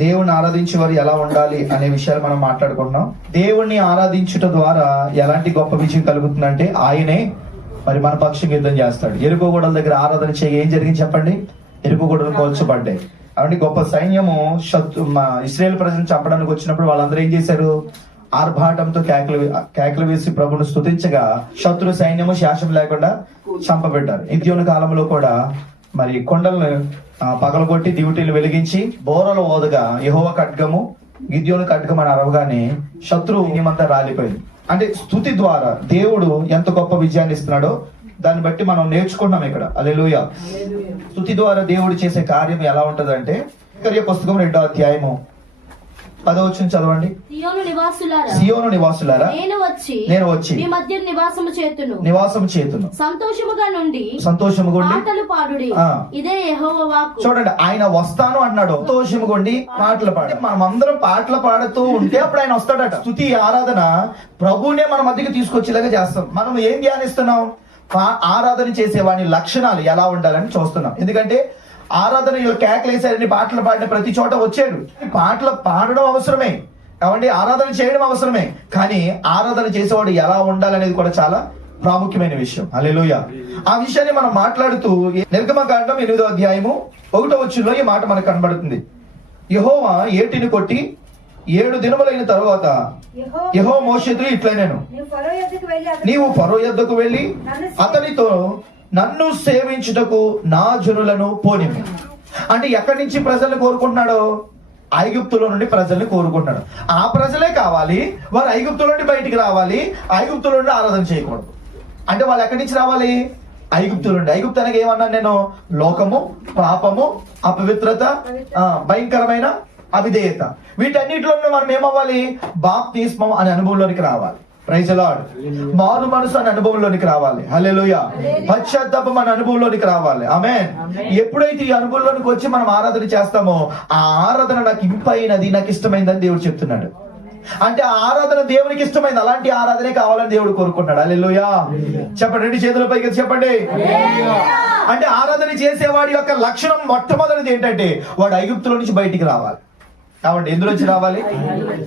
దేవుణ్ణి ఆరాధించే వారు ఎలా ఉండాలి అనే విషయాలు మనం మాట్లాడుకుంటున్నాం. దేవుణ్ణి ఆరాధించుట ద్వారా ఎలాంటి గొప్ప విజయం కలుగుతుందంటే ఆయనే మరి మన పక్షంగా యుద్ధం చేస్తాడు. ఎరుకో గోడల దగ్గర ఆరాధన చేయ ఏం జరిగింది చెప్పండి? ఎరుకో గోడలు కోల్చబడ్డాయి. కాబట్టి గొప్ప సైన్యము ఇశ్రాయేల్ ప్రజలను చంపడానికి వచ్చినప్పుడు వాళ్ళందరూ ఏం చేశారు? ఆర్భాటంతో కేకలు వేసి ప్రభును స్తుతించగా శత్రు సైన్యము శాసనం లేకుండా చంపబెట్టారు. గిద్యోను కాలంలో కూడా మరి కొండలను పగలగొట్టి దివిటీలు వెలిగించి బోరలు ఓదగా యెహోవా ఖడ్గము గిద్యోను ఖడ్గం అని అరవగానే శత్రువు ఏమంతా రాలిపోయింది. అంటే స్తుతి ద్వారా దేవుడు ఎంత గొప్ప విజయాన్ని ఇస్తున్నాడో దాన్ని బట్టి మనం నేర్చుకున్నాం ఇక్కడ. హల్లెలూయా. స్తుతి ద్వారా దేవుడు చేసే కార్యం ఎలా ఉంటదంటే జకర్యా పుస్తకం 2వ అధ్యాయము 10వ వచనం చదవండి. సియోను నివాసులారా నేను వచ్చి మీ మధ్య నివాసము చేతును సంతోషముగా పాటలు పాడుడి. ఇదే యెహోవా వాక్కు. చూడండి, ఆయన వస్తాను అన్నాడు. సంతోషముగా పాటలు పాడు. మనం అందరం పాటలు పాడుతూ ఉంటే అప్పుడు ఆయన వస్తాడట. స్తుతి ఆరాధన ప్రభువునే మన మధ్యకి తీసుకొచ్చేలాగా చేస్తాం. మనం ఏం ధ్యానిస్తున్నాం? ఆరాధన చేసేవాని లక్షణాలు ఎలా ఉండాలని చూస్తున్నాం. ఎందుకంటే ఆరాధన కేకలేసారని పాటలు పాడిన ప్రతి చోట వచ్చాడు. పాటలు పాడడం అవసరమే కాబట్టి ఆరాధన చేయడం అవసరమే, కానీ ఆరాధన చేసేవాడు ఎలా ఉండాలనేది కూడా చాలా ప్రాముఖ్యమైన విషయం. హల్లెలూయా. ఆ విషయాన్ని మనం మాట్లాడుతూ నిర్గమకాండం 8వ అధ్యాయము 1వ వచనంలో ఈ మాట మనకు కనబడుతుంది. యెహోవా ఏటిని కొట్టి 7 దినములైన తరువాత యెహోవా మోషేతో ఇట్లనేను, నీవు ఫరో యొద్దకు వెళ్ళి అతనితో నన్ను సేవించుటకు నా జనులను పోనిమ్ము. అంటే ఎక్కడి నుంచి ప్రజల్ని కోరుకుంటున్నాడు? ఐగుప్తులో నుండి ప్రజల్ని కోరుకుంటున్నాడు. ఆ ప్రజలే కావాలి, వారు ఐగుప్తులో నుండి బయటికి రావాలి, ఐగుప్తులో నుండి ఆరాధన చేయకూడదు. అంటే వాళ్ళు ఎక్కడి నుంచి రావాలి? ఐగుప్తు నుండి. ఐగుప్తు అనగా ఏమన్నాను నేను? లోకము, పాపము, అపవిత్రత, భయంకరమైన అవిధేయత. వీటన్నిటిలో మనం ఏమవ్వాలి? బాప్తిస్మం అనే అనుభవంలోనికి రావాలి. Praise the Lord. మారు మనసు అనే అనుభవంలోనికి రావాలి. హల్లెలూయా. పశ్చాత్తాపం అనే అనుభవంలోనికి రావాలి. ఆమేన్. ఎప్పుడైతే ఈ అనుభవంలోనికి వచ్చి మనం ఆరాధన చేస్తామో ఆ ఆరాధన నాకు ఇంపైనది, నాకు ఇష్టమైందని దేవుడు చెప్తున్నాడు. అంటే ఆ ఆరాధన దేవునికి ఇష్టమైంది. అలాంటి ఆరాధనే కావాలని దేవుడు కోరుకుంటున్నాడు. హల్లెలూయా. చెప్పండి, 2 చేతుల పైకి చెప్పండి. అంటే ఆరాధన చేసేవాడి యొక్క లక్షణం మొట్టమొదటిది ఏంటంటే వాడు ఐగుప్తులో నుంచి బయటికి రావాలి. కాబట్టి ఎందులోంచి రావాలి?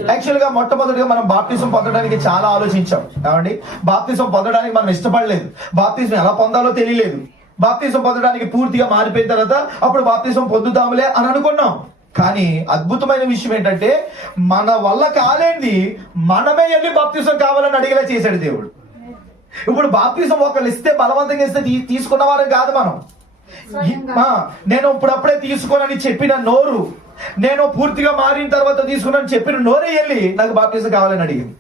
యాక్చువల్ గా మొట్టమొదటిగా మనం బాప్తిజం పొందడానికి చాలా ఆలోచించాం. కాబట్టి బాప్తిజం పొందడానికి మనం ఇష్టపడలేదు. బాప్తిజం ఎలా పొందాలో తెలియలేదు. బాప్తిజం పొందడానికి పూర్తిగా మారిపోయిన తర్వాత అప్పుడు బాప్తిజం పొందుతాములే అని అనుకున్నాం. కానీ అద్భుతమైన విషయం ఏంటంటే మన వల్ల కాలేంది మనమే వెళ్ళి బాప్తిజం కావాలని అడిగేలా చేశాడు దేవుడు. ఇప్పుడు బాప్తిజం ఒకళ్ళు ఇస్తే బలవంతంగా ఇస్తే తీసుకున్న వారం కాదు మనం. నేను ఇప్పుడప్పుడే తీసుకోనని చెప్పిన నోరు, నేను పూర్తిగా మారిన తర్వాత తీసుకున్నాను చెప్పిన నోరే వెళ్ళి నాకు బాప్తిజం కావాలని అడిగింది.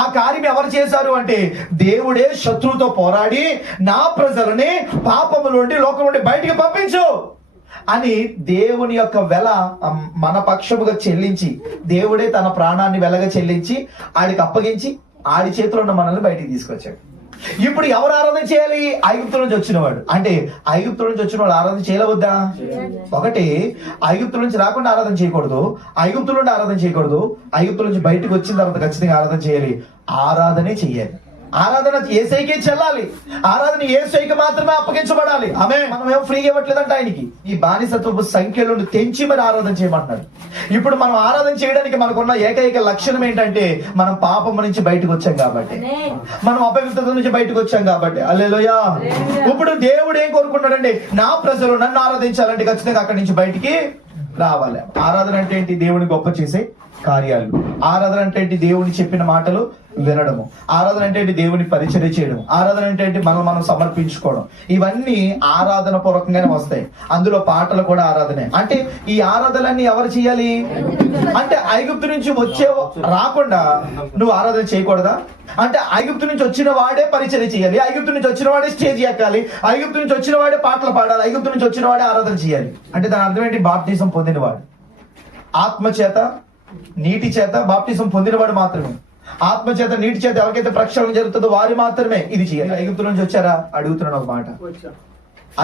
ఆ కార్యం ఎవరు చేశారు అంటే దేవుడే శత్రువుతో పోరాడి నా ప్రజలని పాపము నుండి, లోకం నుండి బయటికి పంపించు అని దేవుని యొక్క వెల మన పక్షముగా చెల్లించి, దేవుడే తన ప్రాణాన్ని వెలగా చెల్లించి ఆడికి అప్పగించి ఆడి చేతిలో ఉన్న మనల్ని బయటికి తీసుకొచ్చాడు. ఇప్పుడు ఎవరు ఆరాధన చేయాలి? ఐగుప్తు నుంచి వచ్చినవాడు. అంటే ఐగుప్తు నుంచి వచ్చిన వాడు ఆరాధన చేయలేవద్దా? ఒకటి, ఐగుప్తు నుంచి రాకుండా ఆరాధన చేయకూడదు, ఐగుప్తు నుండి ఆరాధన చేయకూడదు, ఐగుప్తు నుంచి బయటకు వచ్చిన తర్వాత ఖచ్చితంగా ఆరాధన చేయాలి. ఆరాధనే చెయ్యాలి. ఆరాధన యేసయ్యకే చెల్లాలి. ఆరాధన యేసయ్యకి మాత్రమే అప్పగించబడాలి. మనం ఏమో ఫ్రీగా ఇవ్వట్లేదంట ఆయనకి. ఈ బానిసత్వపు సంఖ్యలో తెంచి మరి ఆరాధన చేయమంటున్నాడు. ఇప్పుడు మనం ఆరాధన చేయడానికి మనకున్న ఏకైక లక్షణం ఏంటంటే మనం పాపం నుంచి బయటకు వచ్చాం కాబట్టి, మనం అపవిత్రత నుంచి బయటకు వచ్చాం కాబట్టి. హల్లెలూయా. ఇప్పుడు దేవుడు ఏం కోరుకుంటాడంటే నా ప్రజలు నన్ను ఆరాధించాలంటే ఖచ్చితంగా అక్కడి నుంచి బయటికి రావాలి. ఆరాధన అంటే ఏంటి? దేవుని గొప్ప చేసే కార్యాలు. ఆరాధన అంటే ఏంటి? దేవుని చెప్పిన మాటలు వినడము. ఆరాధన అంటే ఏంటి? దేవుని పరిచర్య చేయడం. ఆరాధన అంటే ఏంటి? మనం సమర్పించుకోవడం. ఇవన్నీ ఆరాధన పూర్వకంగానే వస్తాయి. అందులో పాటలు కూడా ఆరాధనే. అంటే ఈ ఆరాధనలన్నీ ఎవరు చేయాలి అంటే ఐగుప్తు నుంచి రాకుండా నువ్వు ఆరాధన చేయకూడదా? అంటే ఐగుప్తు నుంచి వచ్చిన వాడే పరిచర్య చేయాలి, ఐగుప్తు నుంచి వచ్చిన వాడే స్టేజ్ ఎక్కాలి, ఐగుప్తు నుంచి వచ్చిన వాడే పాటలు పాడాలి, ఐగుప్తు నుంచి వచ్చిన వాడే ఆరాధన చేయాలి. అంటే దాని అర్థం ఏంటి? బాప్తిజం పొందినవాడు, ఆత్మ చేత నీటి చేత బాప్తిజం పొందినవాడు మాత్రమే. ఆత్మ చేత నీటి చేత ఎవరికైతే ప్రక్షాళన జరుగుతుందో వారు మాత్రమే ఇది చేయాలి. ఐగుప్తు నుంచి వచ్చారా? అడుగుతున్నాను ఒక మాట.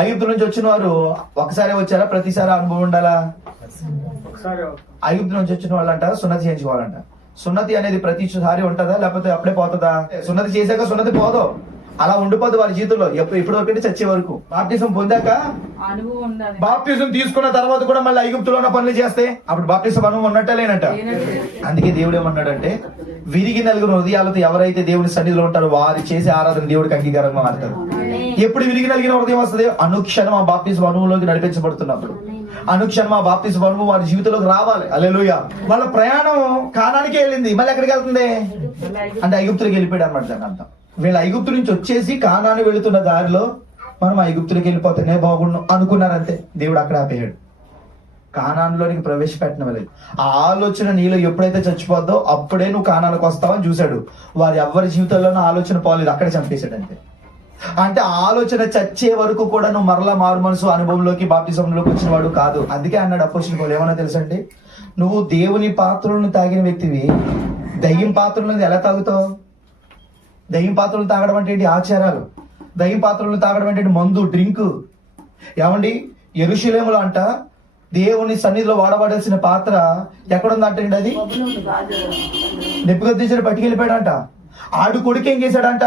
ఐగుప్తు నుంచి వచ్చిన వారు ఒకసారి వచ్చారా? ప్రతిసారి అనుభవం ఉండాలా? ఐగుప్తు నుంచి వచ్చిన వాళ్ళంట సున్నతి చేయించుకోవాలంట. సున్నతి అనేది ప్రతిసారి ఉంటుందా లేకపోతే అప్పుడే పోతుందా? సున్నతి చేశాక సున్నతి పోదు. అలా ఉండిపోద్ది వారి జీవితంలో ఎప్పుడు వరకు చచ్చే వరకు. బాప్టిజం పొందాక అనుభవం ఉండాలి. బాప్టిజం తీసుకున్న తర్వాత కూడా మళ్ళీ ఐగుప్తులో ఉన్న పనులు చేస్తే అప్పుడు బాప్టిజం అనుభవం ఉన్నట్టే లేనట్ట. అందుకే దేవుడు ఏమన్నాడంటే, విరిగి నలుగురు హృదయాలతో ఎవరైతే దేవుని సన్నిధిలో ఉంటారో వారు చేసే ఆరాధన దేవుడికి అంగీకారంగా మారుతారు. ఎప్పుడు విరిగి నలిగిన హృదయం వస్తుంది? అనుక్షణం ఆ బాప్టిజం అనుభవంలోకి నడిపించబడుతున్నప్పుడు. అనుక్షణం ఆ బాప్టిజం అనుభవం వారి జీవితంలోకి రావాలి. హల్లెలూయా. వాళ్ళ ప్రయాణం కానానికే వెళ్ళింది, మళ్ళీ ఎక్కడికి వెళ్తుంది అంటే ఐగుప్తులకు వెళ్ళిపోయాడు అనమాట. దాని అర్థం వీళ్ళు ఐగుప్తు నుంచి వచ్చేసి కానాని వెళుతున్న దారిలో మనం ఐగుప్తులకు వెళ్ళిపోతేనే బాగుండు అనుకున్నారంతే. దేవుడు అక్కడ ఆపేయాడు. కానానులోనికి ప్రవేశపెట్టడం లేదు. ఆ ఆలోచన నీలో ఎప్పుడైతే చచ్చిపోద్దో అప్పుడే నువ్వు కానానికి వస్తావని చూశాడు. వారి ఎవరి జీవితంలోనూ ఆలోచన పోలేదు, అక్కడే చంపేశాడు అంతే. అంటే ఆలోచన చచ్చే వరకు కూడా నువ్వు మరలా మారు మనసు అనుభవంలోకి బాప్టిజంలోకి వచ్చిన వాడు కాదు. అందుకే అన్నాడు అపోస్తలుడు పౌలు, ఏమన్నా తెలుసండి, నువ్వు దేవుని పాత్రలను తాగిన వ్యక్తివి, దయ్యం పాత్రలను ఎలా తాగుతావు? దయ్యం పాత్రలు తాగడం అంటే ఏంటి? ఆచారాలు. దయ్యం పాత్రలు తాగడం అంటే మందు, డ్రింక్. ఏమండి, యెరూషలేములో అంట దేవుని సన్నిధిలో వాడబడాల్సిన పాత్ర ఎక్కడుందంటే అది నెప్పుకొద్దేశాడు, పట్టుకెళ్ళిపోయాడంట. ఆడు కొడుకు ఏం చేశాడంట,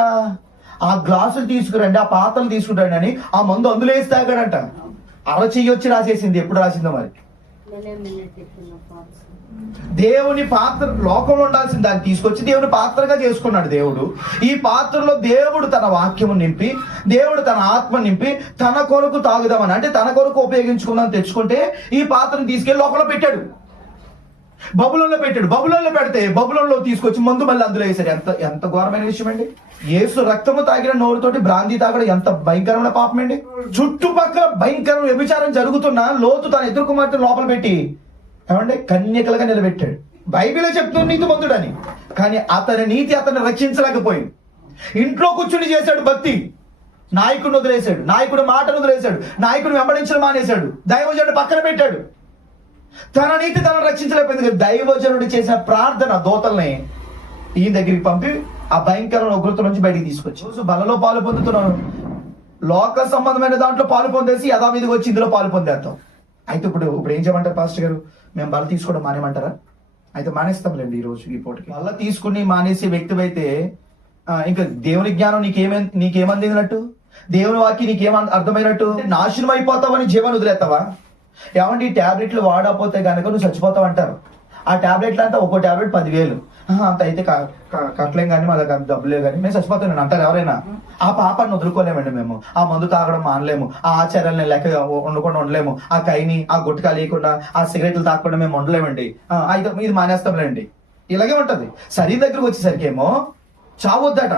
ఆ గ్లాసులు తీసుకురండి, ఆ పాత్రలు తీసుకుంటాడు అని ఆ మందు అందులో వేసి తాగాడంట. అరచెయ్యొచ్చి రాసేసింది, ఎప్పుడు రాసిందో మరి. దేవుని పాత్ర లోకంలో ఉండాల్సిన దాన్ని తీసుకొచ్చి దేవుని పాత్రగా చేసుకున్నాడు దేవుడు. ఈ పాత్రలో దేవుడు తన వాక్యము నింపి, దేవుడు తన ఆత్మ నింపి తన కొరకు తాగుదామని, అంటే తన కొరకు ఉపయోగించుకుందాం తెచ్చుకుంటే ఈ పాత్రను తీసుకెళ్లి లోకంలో పెట్టాడు, బబులోన్లో పెట్టాడు. బబులోన్లో పెడితే బబులోన్లో తీసుకొచ్చి మందు మళ్ళీ అందులో వేశారు. ఎంత ఘోరమైన విషయం అండి. యేసు రక్తము తాగిన నోరుతోటి బ్రాంతి తాగడం ఎంత భయంకరమైన పాపం అండి. చుట్టుపక్కల భయంకరమైన వ్యభిచారం జరుగుతున్నా లోతు తన ఎదురు కుమార్తె లోపల పెట్టి ఏమంటే కన్యకలుగా నిలబెట్టాడు. బైబిలే చెప్తుంది నీతిమంతుడని, కానీ అతని నీతి అతన్ని రక్షించలేకపోయింది. ఇంట్లో కూర్చుని చేశాడు భక్తి, నాయకుడిని వదిలేశాడు, నాయకుడి మాటను వదిలేశాడు, నాయకుడిని వెంబడించడం మానేశాడు, దైవజనుడు పక్కన పెట్టాడు. తన నీతి తనను రక్షించలేకపోయింది. దైవజనుడు చేసిన ప్రార్థన దూతల్ని ఈయన దగ్గరికి పంపి ఆ భయంకరమైన ఉగ్రత నుంచి బయటికి తీసుకొచ్చి బలలో పాలు పొందుతున్నాను. లోక సంబంధమైన దాంట్లో పాలు పొందేసి యథావిధిగా వచ్చి ఇందులో పాలు పొందేస్తాం. అయితే ఇప్పుడు ఏం చేయమంటారు పాస్టర్ గారు? మేము బల తీసుకోవడం మానేమంటారా? అయితే మానేస్తాంలేండి ఈ రోజు ఈ పూటకి. బల తీసుకుని మానేసే వ్యక్తి అయితే ఇంకా దేవుని జ్ఞానం నీకేమందినట్టు, దేవుని వాక్యం నీకేం అర్థమైనట్టు? నాశనం అయిపోతావని జీవాన్ని వదిలేస్తావా? ఏమంటే ఈ టాబ్లెట్లు వాడకపోతే కనుక నువ్వు చచ్చిపోతావు అంటారు. ఆ టాబ్లెట్లు అంతా ఒక్కో టాబ్లెట్ 10,000. అంత అయితే కట్టలేం కానీ మా దగ్గర డబ్బులే కానీ మేము చచ్చిపోతాను అంటారు ఎవరైనా? ఆ పాపాన్ని వదులుకోలేమండి మేము. ఆ మందు తాగడం మానలేము, ఆ ఆచారాలను లెక్క ఉండకుండా ఉండలేము, ఆ కైని ఆ గుట్కా లేకుండా ఆ సిగరెట్లు తాగకుండా మేము ఉండలేమండి. అయితే ఇది మానేస్తాంలేండి. ఇలాగే ఉంటది. శరీరం దగ్గరకు వచ్చేసరికి ఏమో చావొద్దట.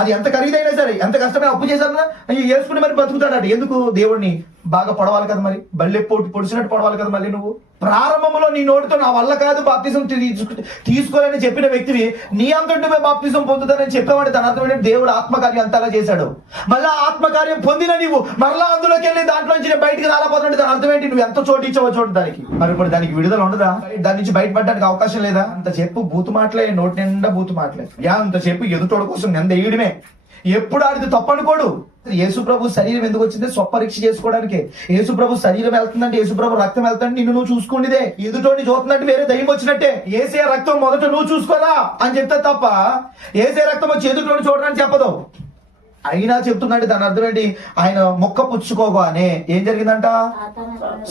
అది ఎంత ఖరీదైనా సరే, ఎంత కష్టమైన అప్పు చేశారన్నా వేసుకుని మరి బతుకుతాడట. ఎందుకు? దేవుడిని బాగా పొడవాలి కదా, మరి బల్లె పొడిచినట్టు పొడవాలి కదా. మళ్ళీ నువ్వు ప్రారంభంలో నీ నోటితో నా వల్ల కాదు బాప్తిజం తీసుకోవాలని చెప్పిన వ్యక్తివి నీ అంతటి బాప్తిజం పొందుతానని చెప్పేవాడు. దాని అర్థం ఏంటంటే దేవుడు ఆత్మకార్యం అంతలా చేశాడు. మళ్ళా ఆత్మకార్యం పొందిన నీవు మరలా అందులోకి వెళ్ళి దాంట్లో నుంచి బయటికి రాలేకపోతుంటే దాని అర్థం ఏంటి? నువ్వు ఎంత చోటు ఇచ్చావో చోటు దానికి. మరి ఇప్పుడు దానికి విడుదల ఉండదా? దాని నుంచి బయటపడడానికి అవకాశం లేదా? అంత చెప్పు బూతు మాటలే, నోటి నిండా బూతు మాటలే. అంత చెప్పు ఎదుటోడు కోసం నింద వేయడమే. ఎప్పుడు ఆడిది తప్పనుకోడు. యేసు ప్రభు శరీరం ఎందుకు వచ్చింది? స్వపరీక్ష చేసుకోవడానికి. యేసు ప్రభు శరీరం వెళ్తుందంటే, యేసు ప్రభు రక్తం వెళ్తుందంటే నిన్ను నువ్వు చూసుకుండిదే. ఎదుటోని చూస్తున్నట్టు వేరే దయ్యం వచ్చినట్టే. ఏసే రక్తం మొదట నువ్వు చూసుకోరా అని చెప్తే తప్ప ఏసే రక్తం వచ్చి ఎదుటోని చూడడానికి చెప్పదు. అయినా చెప్తున్నాడు. దాని అర్థం ఏంటి? ఆయన మొక్క పుచ్చుకోగానే ఏం జరిగిందంట?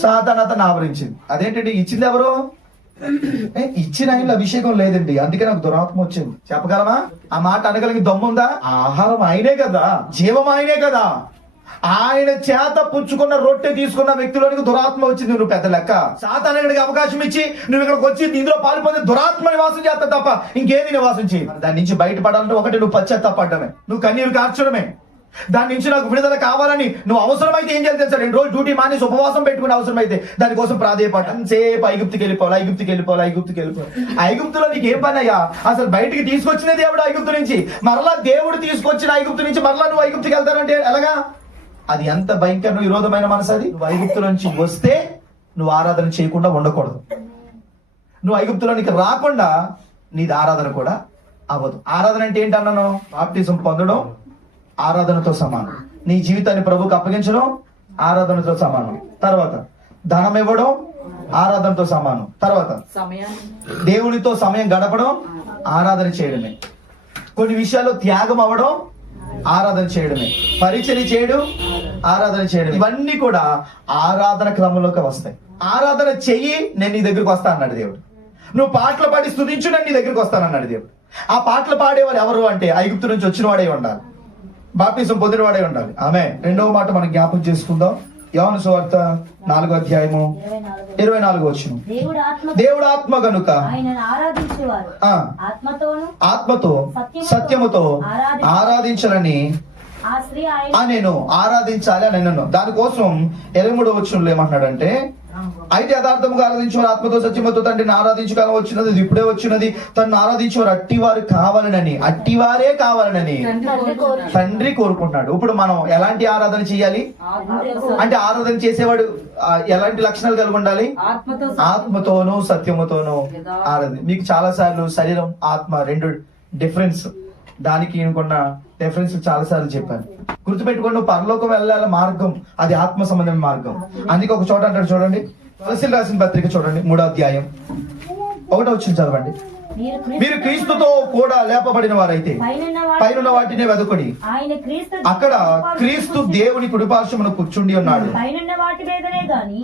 సాతాను అతన్ని ఆవరించింది. అదేంటండి? ఇచ్చింది ఎవరు? ఇచ్చిన ఆయనలో అభిషేకం లేదండి, అందుకే నాకు దురాత్మ వచ్చింది. చెప్పగలమా? ఆ మాట అనగలిగి దమ్ముందా? ఆహారం ఆయనే కదా, జీవం ఆయనే కదా. ఆయన చేత పుచ్చుకున్న రొట్టె తీసుకున్న వ్యక్తిలోనికి దురాత్మ వచ్చింది. నువ్వు పెద్ద లెక్క. సాతానుడికి అవకాశం ఇచ్చి నువ్వు ఇక్కడికి వచ్చి ఇందులో పాల్పొంది దురాత్మ నివాసం చేస్తా తప్ప ఇంకేది నివాసం చేయి. దాని నుంచి బయటపడాలంటే ఒకటి నువ్వు పశ్చాత్తాపడమే, నువ్వు కన్నీరు కార్చడమే. దాని నుంచి నాకు విడుదల కావాలని నువ్వు అవసరమైతే ఏం చేయాలి తెలుసా? 2 రోజులు డ్యూటీ మానేసి ఉపవాసం పెట్టుకుని అవసరమైతే దానికోసం ప్రాధేయపడ. సేపు ఐగుప్తుకి వెళ్ళిపోవాలి. ఐగుప్తులో నీకు ఏం పని అయ్యా? అసలు బయటికి తీసుకొచ్చిన దేవుడు ఐగుప్తు నుంచి, మరలా దేవుడు తీసుకొచ్చిన ఐగుప్తు నుంచి మరలా నువ్వు ఐగుప్తుకి వెళ్తానంటే ఎలాగా? అది ఎంత భయంకర విరోధమైన మనసు అది. నువ్వు ఐగుప్తుల నుంచి వస్తే నువ్వు ఆరాధన చేయకుండా ఉండకూడదు. నువ్వు ఐగుప్తులోనికి రాకుండా నీది ఆరాధన కూడా అవ్వదు. ఆరాధన అంటే ఏంటన్నాను? బాప్తిజం పొందడం ఆరాధనతో సమానం. నీ జీవితాన్ని ప్రభువుకి అప్పగించడం ఆరాధనతో సమానం. తర్వాత ధనం ఇవ్వడం ఆరాధనతో సమానం. తర్వాత దేవునితో సమయం గడపడం ఆరాధన చేయడమే. కొన్ని విషయాల్లో త్యాగం అవ్వడం ఆరాధన చేయడమే. పరిచర్య చేయడం, ఆరాధన చేయడం, ఇవన్నీ కూడా ఆరాధన క్రమంలోకి వస్తాయి. ఆరాధన చెయ్యి, నేను నీ దగ్గరికి వస్తా అన్నాడు దేవుడు. నువ్వు పాటలు పాడి స్తుతించు, నేను నీ దగ్గరికి వస్తానన్నాడు దేవుడు. ఆ పాటలు పాడేవారు ఎవరు అంటే ఐగుప్తు నుంచి వచ్చిన వాడే ఉండాలి, బాప్తిసం పొందిన వాడే ఉండాలి. ఆమె. రెండవ మాట మనం జ్ఞాపకం చేసుకుందాం. యోహాను సువార్త 4వ అధ్యాయము 24వ వచనం. దేవుడు ఆత్మ గనుక ఆత్మతో సత్యముతో ఆరాధించాలని నేను ఆరాధించాలి అని అన్నాను. దానికోసం 23వ వచనంలో ఏమంటున్నాడంటే, అయితే యథార్థముగా ఆరాధించేవారు ఆత్మతో సత్యముతో తండ్రిని ఆరాధించగలం వచ్చినది, ఇది ఇప్పుడే వచ్చినది. తను ఆరాధించేవారు అట్టివారు కావాలనని, అట్టివారే కావాలనని తండ్రి కోరుకుంటున్నాడు. ఇప్పుడు మనం ఎలాంటి ఆరాధన చేయాలి అంటే, ఆరాధన చేసేవాడు ఎలాంటి లక్షణాలు కలిగి ఉండాలి? ఆత్మతోనూ సత్యముతోనూ ఆరాధన. మీకు చాలా సార్లు శరీరం ఆత్మ రెండు డిఫరెన్స్, దానికి ఇంకొన్న డిఫరెన్స్ చాలా సార్లు చెప్పాను. గుర్తుపెట్టుకోండి, నువ్వు పరలోకం వెళ్ళాల మార్గం అది ఆత్మ సంబంధమైన మార్గం. అందుకే ఒక చోట అంటాడు చూడండి, కొలస్సీయులకు రాసిన పత్రిక చూడండి 3వ అధ్యాయం 1వ వచనం చదవండి. మీరు క్రీస్తుతో కూడా లేపబడిన వారైతే పైనున్న వాటిని వెదుకుడి, అక్కడ క్రీస్తు దేవుని కుడిపార్శ్వమున కూర్చుండి ఉన్నాడు.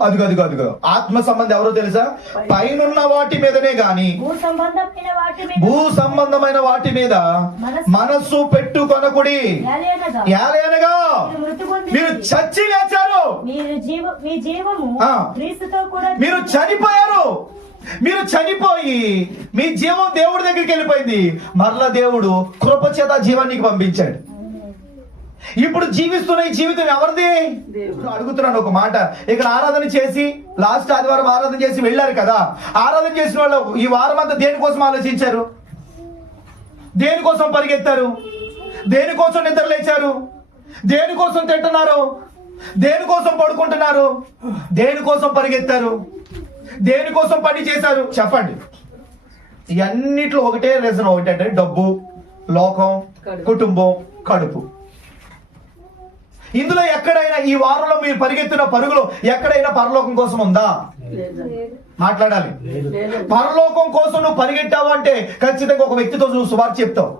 అదిగో ఆత్మ సంబంధం ఎవరో తెలుసా? పైనున్న వాటి మీదనే గాని భూ సంబంధమైన వాటి మీద మనస్సు పెట్టుకొనకుడి. ఏలయనగా మీరు చచ్చి లేచారు, మీరు చనిపోయారు. మీరు చనిపోయి మీ జీవం దేవుడి దగ్గరికి వెళ్ళిపోయింది. మరలా దేవుడు కృపచేత జీవానికి పంపించాడు. ఇప్పుడు జీవిస్తున్న ఈ జీవితం ఎవరిది? అడుగుతున్నాను ఒక మాట. ఇక్కడ ఆరాధన చేసి లాస్ట్ ఆదివారం ఆరాధన చేసి వెళ్ళారు కదా, ఆరాధన చేసిన వాళ్ళు ఈ వారం అంతా దేనికోసం ఆలోచించారు? దేనికోసం పరిగెత్తారు? దేనికోసం నిద్ర లేచారు? దేనికోసం తింటున్నారు? దేనికోసం పడుకుంటున్నారు? దేనికోసం పరిగెత్తారు? దేనికోసం పని చేశారు? చెప్పండి. ఇవన్నిట్లో ఒకటే రీజన్, ఒకటంటే డబ్బు, లోకం, కుటుంబం, కడుపు. ఇందులో ఎక్కడైనా ఈ వారంలో మీరు పరిగెత్తిన పరుగులో ఎక్కడైనా పరలోకం కోసం ఉందా? మాట్లాడాలి. పరలోకం కోసం నువ్వు పరిగెట్టావు అంటే ఖచ్చితంగా ఒక వ్యక్తితో నువ్వు సువార్త చెప్తావు.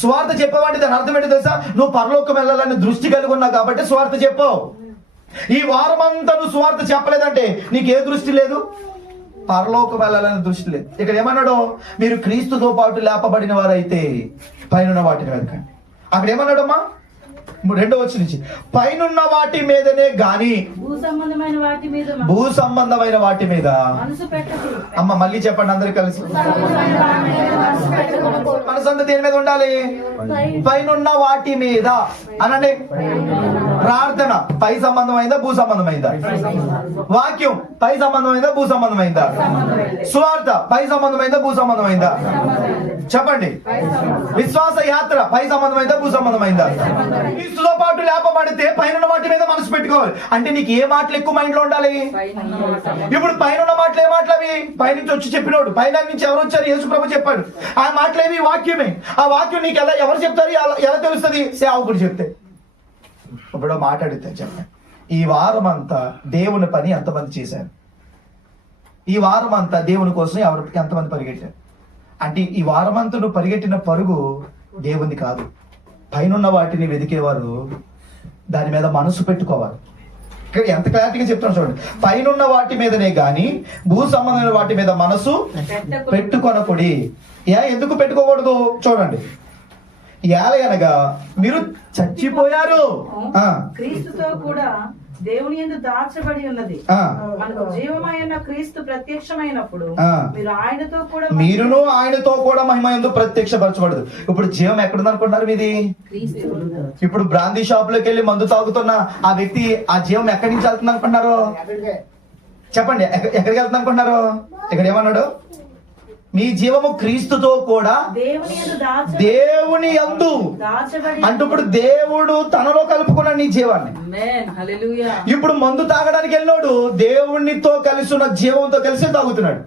సువార్త చెప్పావంటే దాని అర్థం ఏంటో తెలుసా? నువ్వు పరలోకం వెళ్ళాలని దృష్టి కలిగి ఉన్నావు కాబట్టి సువార్త చెప్పావు. ఈ వారం అంతా నువ్వు సువార్త చెప్పలేదంటే నీకు ఏ దృష్టి లేదు? పరలోకం వెళ్ళాలని దృష్టి లేదు. ఇక్కడ ఏమన్నాడు? మీరు క్రీస్తుతో పాటు లేపబడిన వారైతే పైనున్న వాటిని వెతకండి. అక్కడ ఏమన్నాడమ్మా? 2వ వచనం నుంచి, పైనున్న వాటి మీదనే గాని భూ సంబంధమైన వాటి మీద అమ్మ మళ్ళీ చెప్పండి అందరూ కలిసి. మనసు అంతా దేని మీద ఉండాలి? పైనున్న వాటి మీద అనండి. ప్రార్థన పై సంబంధమైందా భూ సంబంధమైందా? వాక్యం పై సంబంధమైందా భూ సంబంధమైందా? సువార్త పై సంబంధమైందా భూ సంబంధమైందా? చెప్పండి. విశ్వాస యాత్ర పై సంబంధమైందా భూ సంబంధమైందా? క్రీస్తుతో పాటు లేపబడితే పైన వాటి మీద మనసు పెట్టుకోవాలి. అంటే నీకు ఏ మాటలు ఎక్కువ మైండ్ లో ఉండాలి? ఇప్పుడు పైన మాటలు ఏ మాటలు అవి? పైనుంచి వచ్చి చెప్పినోడు, పైన నుంచి ఎవరు వచ్చారు? యేసు ప్రభు చెప్పాడు. ఆ మాటలు ఏవి? వాక్యమే. ఆ వాక్యం నీకు ఎవరు చెప్తారు? ఎలా తెలుస్తుంది? సేవకుడు చెప్తే. ఇప్పుడు మాట్లాడితే చెప్పండి, ఈ వారం అంతా దేవుని పని ఎంతమంది చేశారు? ఈ వారం అంతా దేవుని కోసం ఎంతమంది పరిగెట్టారు? అంటే ఈ వారం అంతా నువ్వు పరిగెట్టిన పరుగు దేవుని కాదు. పైనున్న వాటిని వెతికేవారు దాని మీద మనసు పెట్టుకోవాలి. ఇక్కడ ఎంత క్లారిటీగా చెప్తాను చూడండి. పైనున్న వాటి మీదనే గాని భూ సంబంధమైన వాటి మీద మనసు పెట్టుకొనకుడి. ఎందుకు పెట్టుకోకూడదు? చూడండి. ఏలయనగా మీరు చచ్చిపోయారు, క్రీస్తుతో కూడా దేవుని యందు దాచబడి ఉన్నది. మనకు జీవమైన క్రీస్తు ప్రత్యక్షమైనప్పుడు మీరును ఆయనతో కూడా మహిమ యందు ప్రత్యక్షపరచబడదు. ఇప్పుడు జీవం ఎక్కడుంది అనుకుంటున్నారు మీది? ఇప్పుడు బ్రాందీ షాప్ లోకి వెళ్ళి మందు తాగుతున్న ఆ వ్యక్తి ఆ జీవం ఎక్కడి నుంచి వెళ్తుంది అనుకుంటున్నారు? చెప్పండి, ఎక్కడికి వెళ్తుంది అనుకుంటున్నారు? ఇక్కడ ఏమన్నాడు? మీ జీవము క్రీస్తుతో కూడా దేవుని యందు. అంటే ఇప్పుడు దేవుడు తనలో కలుపుకున్నాడు నీ జీవాన్ని. ఇప్పుడు మందు తాగడానికి వెళ్ళినోడు దేవునితో కలిసి ఉన్న జీవంతో కలిసి తాగుతున్నాడు.